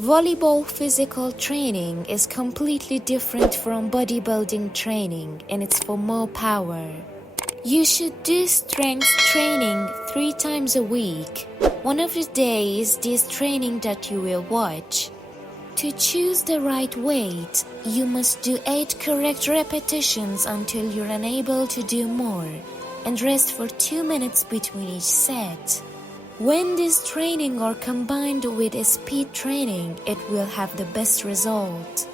Volleyball physical training is completely different from bodybuilding training, and it's for more power. You should do strength training 3 times a week. One of the days this training that you will watch. To choose the right weight, you must do 8 correct repetitions until you're unable to do more, and rest for 2 minutes between each set. When this training are combined with a speed training, it will have the best result.